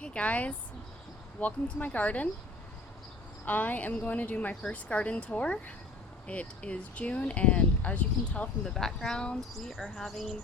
Hey guys, welcome to my garden. I am going to do my first garden tour. It is June, and as you can tell from the background, we are having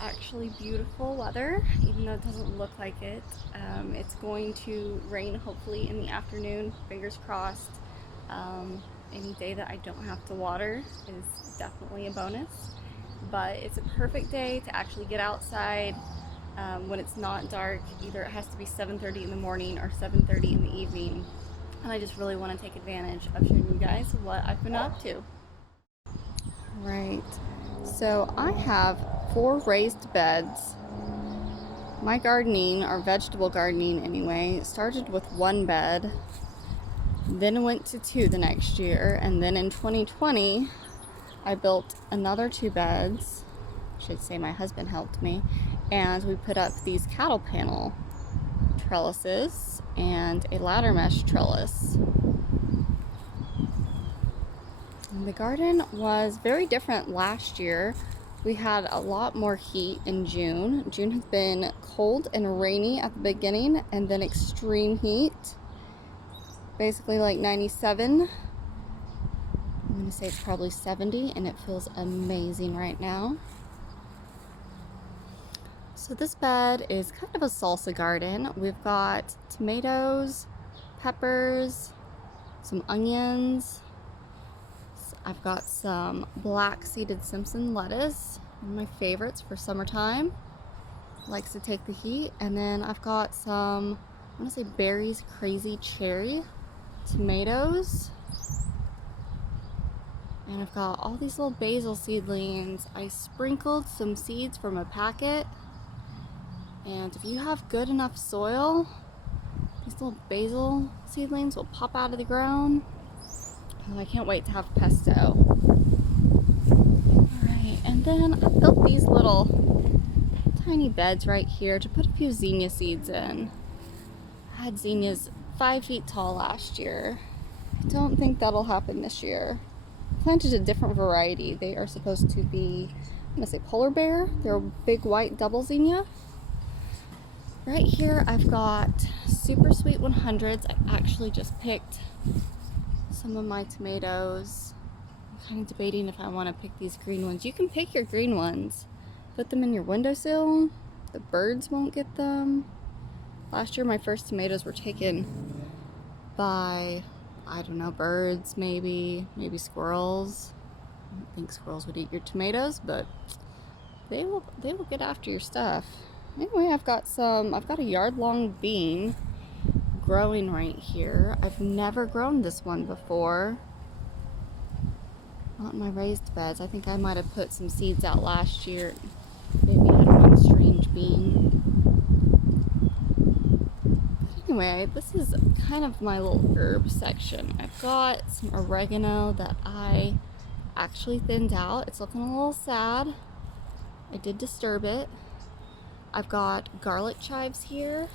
actually beautiful weather, even though it doesn't look like it. It's going to rain hopefully in the afternoon, fingers crossed. Any day that I don't have to water is definitely a bonus, but it's a perfect day to actually get outside. When it's not dark, either it has to be 7:30 in the morning or 7:30 in the evening, and I just really want to take advantage of showing you guys what I've been up to. Right, so I have 4 raised beds. My gardening, or vegetable gardening anyway, started with 1 bed, then went to 2 the next year, and then in 2020 I built another 2 beds. I should say my husband helped me, and we put up these cattle panel trellises and a ladder mesh trellis. And the garden was very different last year. We had a lot more heat in June. June has been cold and rainy at the beginning, and then extreme heat, basically like 97. I'm gonna say it's probably 70, and it feels amazing right now. So this bed is kind of a salsa garden. We've got tomatoes, peppers, some onions. I've got some black seeded Simpson lettuce, one of my favorites for summertime. Likes to take the heat. And then I've got some, I want to say Berry's Crazy Cherry tomatoes. And I've got all these little basil seedlings. I sprinkled some seeds from a packet. And if you have good enough soil, these little basil seedlings will pop out of the ground. Oh, I can't wait to have pesto. Alright, and then I built these little tiny beds right here to put a few zinnia seeds in. I had zinnias 5 feet tall last year. I don't think that'll happen this year. I planted a different variety. They are supposed to be, I'm going to say polar bear. They're big white double zinnia. Right here I've got super sweet 100s. I actually just picked some of my tomatoes. I'm kind of debating if I want to pick these green ones. You can pick your green ones. Put them in your windowsill. The birds won't get them. Last year my first tomatoes were taken by, I don't know, birds maybe squirrels. I don't think squirrels would eat your tomatoes, but they will get after your stuff. Anyway, I've got a yard-long bean growing right here. I've never grown this one before. Not in my raised beds. I think I might have put some seeds out last year. Maybe had one strange bean. But anyway, this is kind of my little herb section. I've got some oregano that I actually thinned out. It's looking a little sad. I did disturb it. I've got garlic chives here.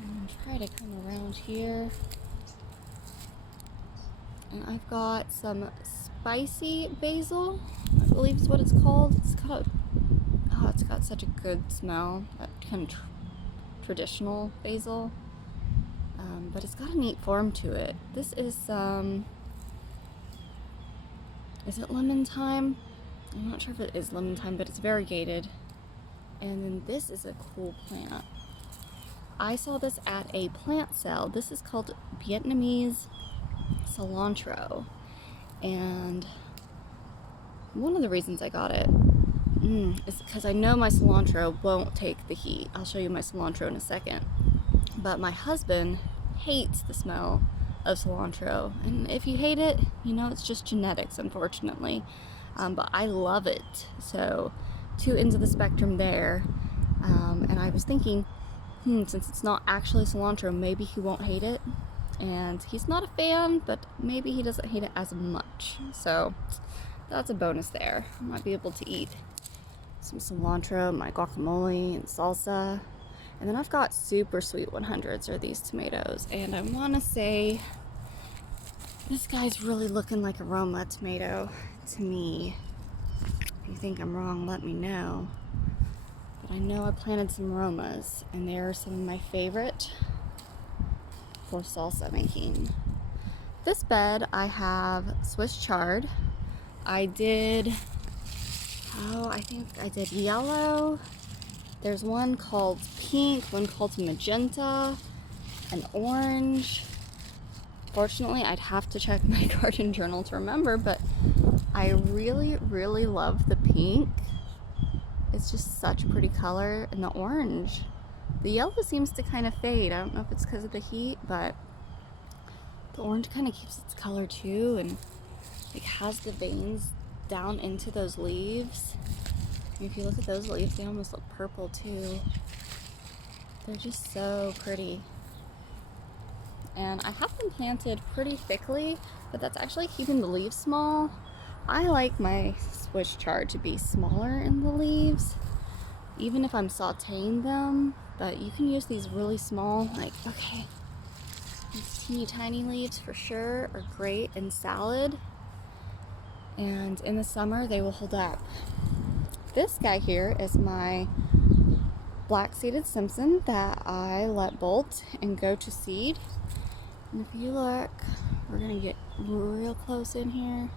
I'm gonna try to come around here. And I've got some spicy basil, I believe is what it's called. It's got such a good smell, that kind of traditional basil. But it's got a neat form to it. This is it lemon thyme? I'm not sure if it is lemon thyme, but it's variegated. And then this is a cool plant. I saw this at a plant sale. This is called Vietnamese cilantro. And one of the reasons I got it is because I know my cilantro won't take the heat. I'll show you my cilantro in a second. But my husband hates the smell of cilantro. And if you hate it, you know, it's just genetics, unfortunately. But I love it. So 2 ends of the spectrum there. And I was thinking, since it's not actually cilantro, maybe he won't hate it. And he's not a fan, but maybe he doesn't hate it as much. So that's a bonus there. I might be able to eat some cilantro, my guacamole and salsa. And then I've got super sweet 100s, or these tomatoes. And I want to say this guy's really looking like a Roma tomato to me. If you think I'm wrong, let me know. But I know I planted some Romas, and they are some of my favorite for salsa making. This bed I have Swiss chard. I think I did yellow. There's one called pink, one called magenta, an orange. Fortunately, I'd have to check my garden journal to remember, but I really, really love the pink. It's just such a pretty color, and the orange. The yellow seems to kind of fade. I don't know if it's because of the heat, but the orange kind of keeps its color too, and it has the veins down into those leaves. And if you look at those leaves, they almost look purple too. They're just so pretty. And I have them planted pretty thickly, but that's actually keeping the leaves small. I like my Swiss chard to be smaller in the leaves, even if I'm sauteing them, but you can use these really small, these teeny tiny leaves for sure are great in salad, and in the summer they will hold up. This guy here is my black-seeded Simpson that I let bolt and go to seed. And if you look, we're gonna get real close in here.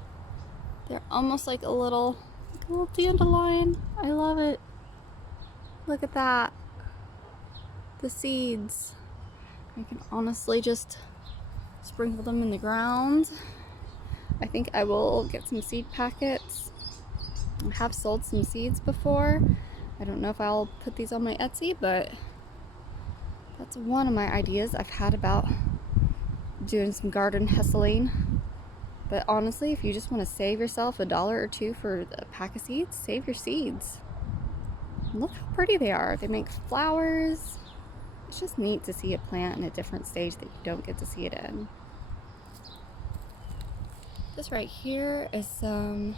They're almost like a little dandelion. I love it. Look at that. The seeds. I can honestly just sprinkle them in the ground. I think I will get some seed packets. I have sold some seeds before. I don't know if I'll put these on my Etsy, but that's one of my ideas I've had about doing some garden hustling. But honestly, if you just want to save yourself $1 or $2 for a pack of seeds, save your seeds. Look how pretty they are. They make flowers. It's just neat to see a plant in a different stage that you don't get to see it in. This right here is some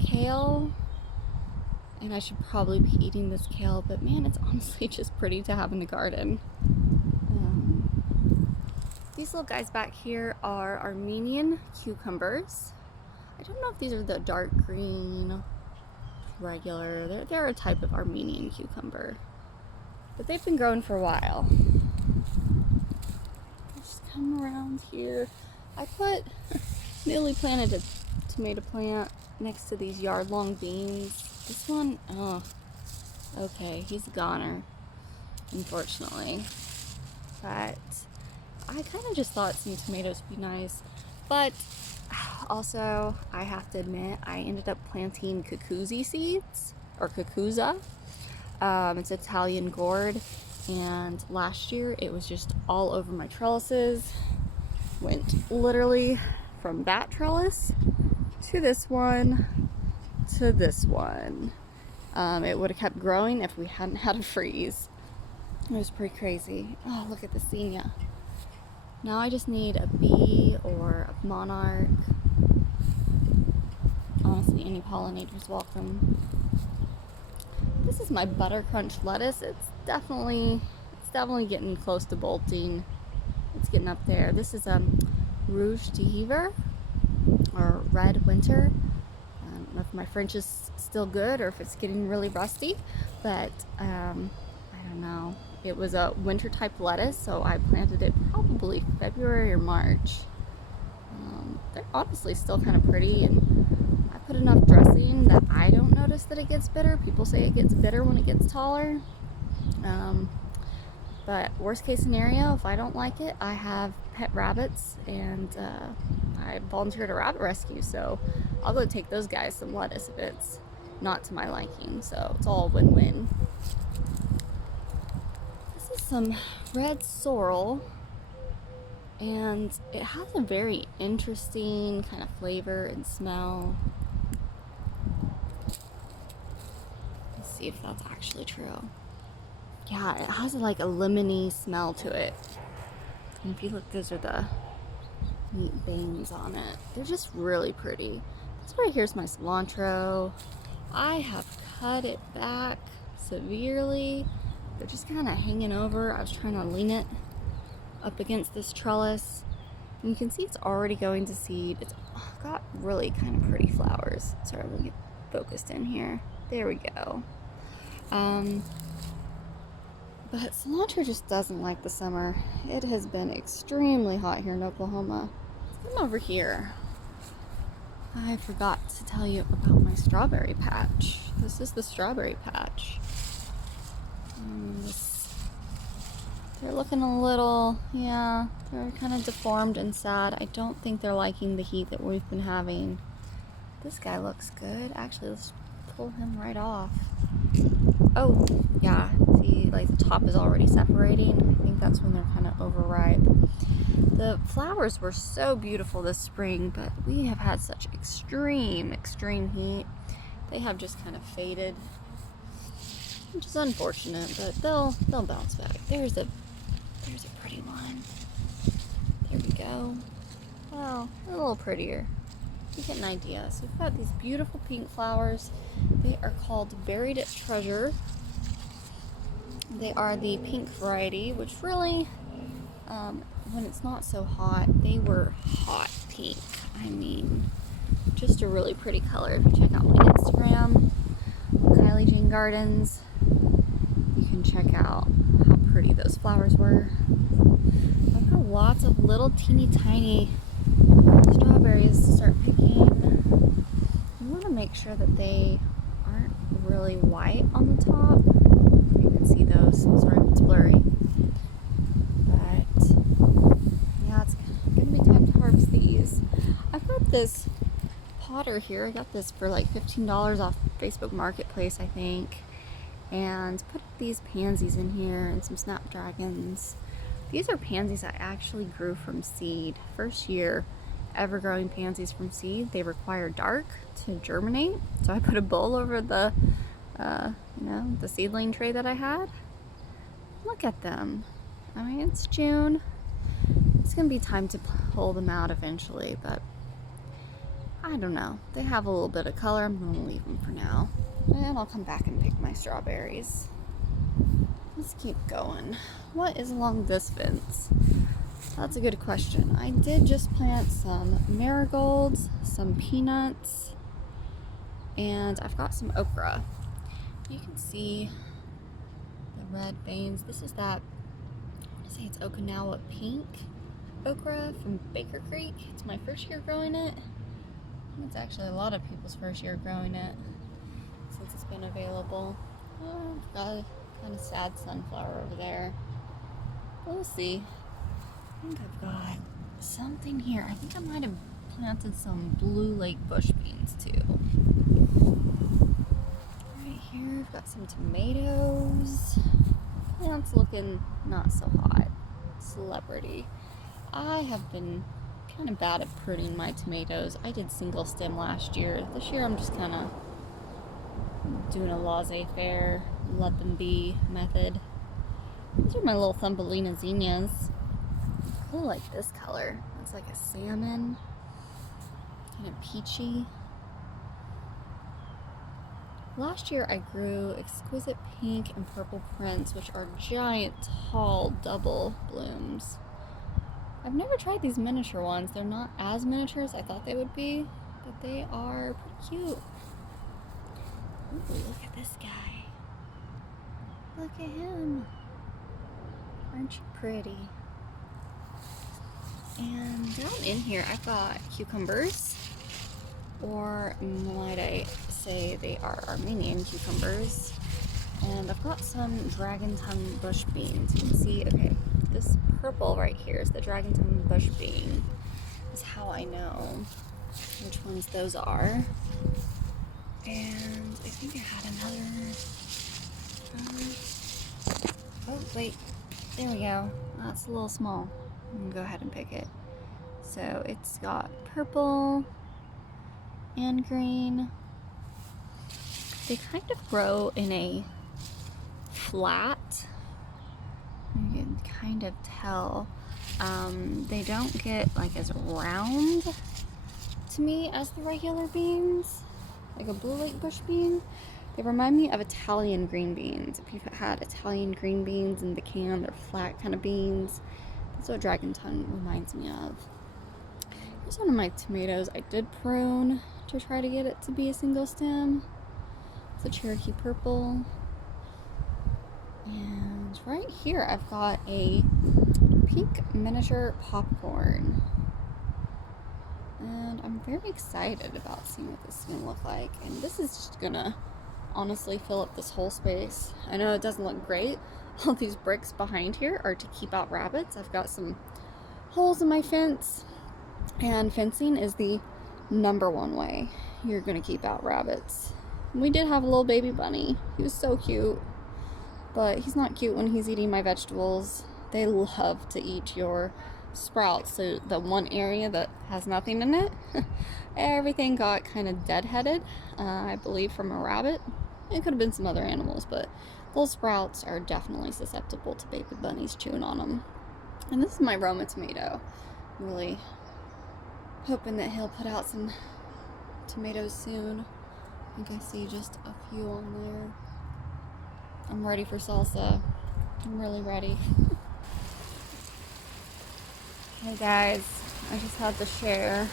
kale, and I should probably be eating this kale, but man, it's honestly just pretty to have in the garden. These little guys back here are Armenian cucumbers. I don't know if these are the dark green, regular. They're a type of Armenian cucumber, but they've been growing for a while. Just come around here. I newly planted a tomato plant next to these yard-long beans. This one, oh, okay, he's a goner, unfortunately. But I kind of just thought some tomatoes would be nice. But also, I have to admit, I ended up planting cucuzzi seeds, or cucuzza. It's Italian gourd, and last year it was just all over my trellises. Went literally from that trellis to this one to this one. It would have kept growing if we hadn't had a freeze. It was pretty crazy. Oh, look at the zinnia. Now I just need a bee or a monarch. Honestly, any pollinators welcome. This is my butter crunch lettuce. It's definitely getting close to bolting. It's getting up there. This is Rouge d'Hiver, or Red Winter. I don't know if my French is still good or if it's getting really rusty, but I don't know. It was a winter type lettuce, so I planted it probably February or March. They're honestly still kind of pretty, and I put enough dressing that I don't notice that it gets bitter. People say it gets bitter when it gets taller. But worst case scenario, if I don't like it, I have pet rabbits, and I volunteered a rabbit rescue, so I'll go take those guys some lettuce if it's not to my liking. So it's all win-win. This is some red sorrel, and it has a very interesting kind of flavor and smell. Let's see if that's actually true. Yeah, it has like a lemony smell to it. And if you look, those are the neat veins on it. They're just really pretty. This right here's my cilantro. I have cut it back severely. They're just kind of hanging over. I was trying to lean it up against this trellis. And you can see it's already going to seed. It's got really kind of pretty flowers. Sorry, let me get focused in here. There we go. But cilantro just doesn't like the summer. It has been extremely hot here in Oklahoma. Let's come over here. I forgot to tell you about my strawberry patch. This is the strawberry patch. They're looking a little, yeah, they're kind of deformed and sad. I don't think they're liking the heat that we've been having. This guy looks good. Actually, let's pull him right off. Oh, yeah, see, like the top is already separating. I think that's when they're kind of overripe. The flowers were so beautiful this spring, but we have had such extreme heat. They have just kind of faded, which is unfortunate, but they'll bounce back. There's a pretty one. There we go. Wow, a little prettier. You get an idea. So we've got these beautiful pink flowers. They are called Buried Treasure. They are the pink variety, which really, when it's not so hot, they were hot pink. I mean, just a really pretty color. If you check out my Instagram, Kylie Jane Gardens, you can check out how pretty those flowers were. I've got lots of little teeny tiny strawberries to start picking. You want to make sure that they aren't really white on the top. You can see those. Sorry if it's blurry. But yeah, it's gonna be time to harvest these. I've got this potter here. I got this for like $15 off Facebook Marketplace, I think. And put these pansies in here and some snapdragons. These are pansies I actually grew from seed. First year ever growing pansies from seed. They require dark to germinate. So I put a bowl over the, the seedling tray that I had. Look at them. I mean, it's June. It's gonna be time to pull them out eventually, but I don't know. They have a little bit of color. I'm gonna leave them for now. And I'll come back and pick my strawberries. Let's keep going. What is along this fence? That's a good question. I did just plant some marigolds, some peanuts, and I've got some okra. You can see the red veins. This is that, I say it's Okinawa pink okra from Baker Creek. It's my first year growing it. It's actually a lot of people's first year growing it since it's been available. Oh, I've got a kind of sad sunflower over there. We'll see. I think I've got something here. I think I might have planted some blue lake bush beans too. Right here, I've got some tomatoes. Plant's looking not so hot. Celebrity. I have been kind of bad at pruning my tomatoes. I did single stem last year. This year I'm just kind of doing a laissez-faire, let them be method. These are my little Thumbelina zinnias. I really like this color. It's like a salmon, kind of peachy. Last year I grew exquisite pink and purple prints, which are giant, tall, double blooms. I've never tried these miniature ones. They're not as miniature as I thought they would be, but they are pretty cute. Ooh, look at this guy. Look at him. Aren't you pretty? And down in here I've got cucumbers, or might I say they are Armenian cucumbers. And I've got some dragon tongue bush beans. You can see, okay, this purple right here is the dragon tongue bush bean. That's how I know which ones those are. And I think I had another, oh wait, there we go. That's a little small. I'm gonna go ahead and pick it. So it's got purple and green. They kind of grow in a flat. You can kind of tell. They don't get like as round to me as the regular beans, like a blue lake bush bean. They remind me of Italian green beans. If you've had Italian green beans in the can, they're flat kind of beans. That's what dragon tongue reminds me of. Here's one of my tomatoes I did prune to try to get it to be a single stem. It's a Cherokee purple. And right here I've got a pink miniature popcorn. And I'm very excited about seeing what this is going to look like. And this is just going to honestly fill up this whole space. I know it doesn't look great. All these bricks behind here are to keep out rabbits. I've got some holes in my fence. And fencing is the #1 way you're going to keep out rabbits. We did have a little baby bunny. He was so cute. But he's not cute when he's eating my vegetables. They love to eat your sprouts. So the one area that has nothing in it, everything got kind of deadheaded, I believe from a rabbit. It could have been some other animals, but those sprouts are definitely susceptible to baby bunnies chewing on them. And this is my Roma tomato. Really hoping that he'll put out some tomatoes soon. I think I see just a few on there. I'm ready for salsa. I'm really ready. Hey guys, I just had to share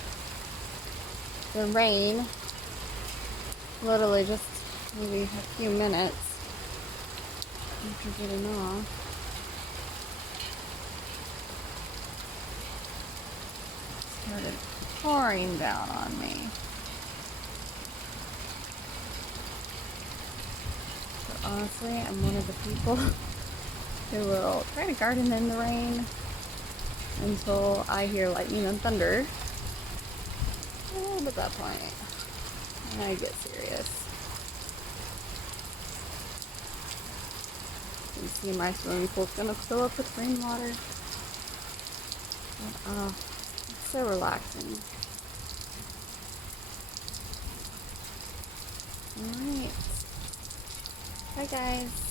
the rain. Literally just maybe a few minutes after getting off. Started pouring down on me. So honestly, I'm one of the people who will try to garden in the rain until I hear lightning and thunder. And at that point, I get serious. You can see my swimming pool's gonna fill up with rainwater. But, it's so relaxing. Alright. Bye guys.